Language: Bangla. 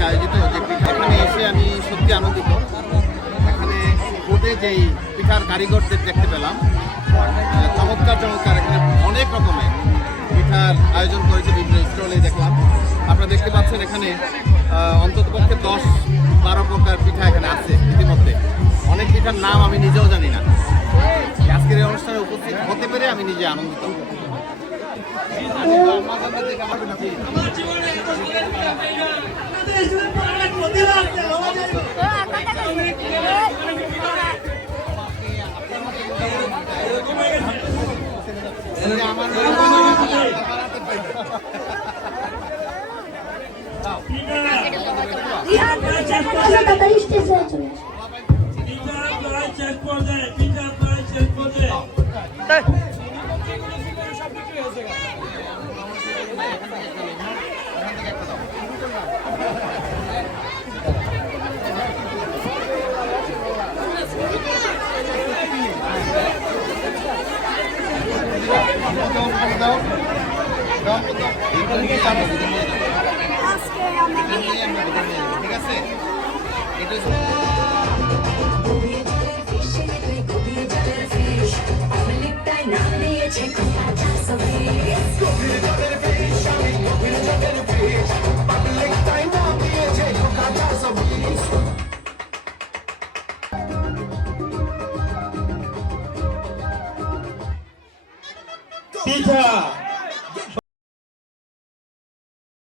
কর্তৃক আয়োজিত যে পিঠা, এখানে এসে আমি সত্যি আনন্দিত। এখানে বোর্ডে যেই পিঠার কারিগরদের দেখতে পেলাম, চমৎকার চমৎকার এখানে অনেক রকমের পিঠার আয়োজন করেছে, বিভিন্ন স্টলে দেখলাম। আপনারা দেখতে পাচ্ছেন এখানে অন্ততপক্ষে 10-12 প্রকার পিঠা এখানে আছে ইতিমধ্যে। অনেক পিঠার নাম আমি নিজেও জানি না। আজকের এই অনুষ্ঠানে উপস্থিত হতে পেরে আমি নিজে আনন্দিত। ঠিক আছে, পিঠা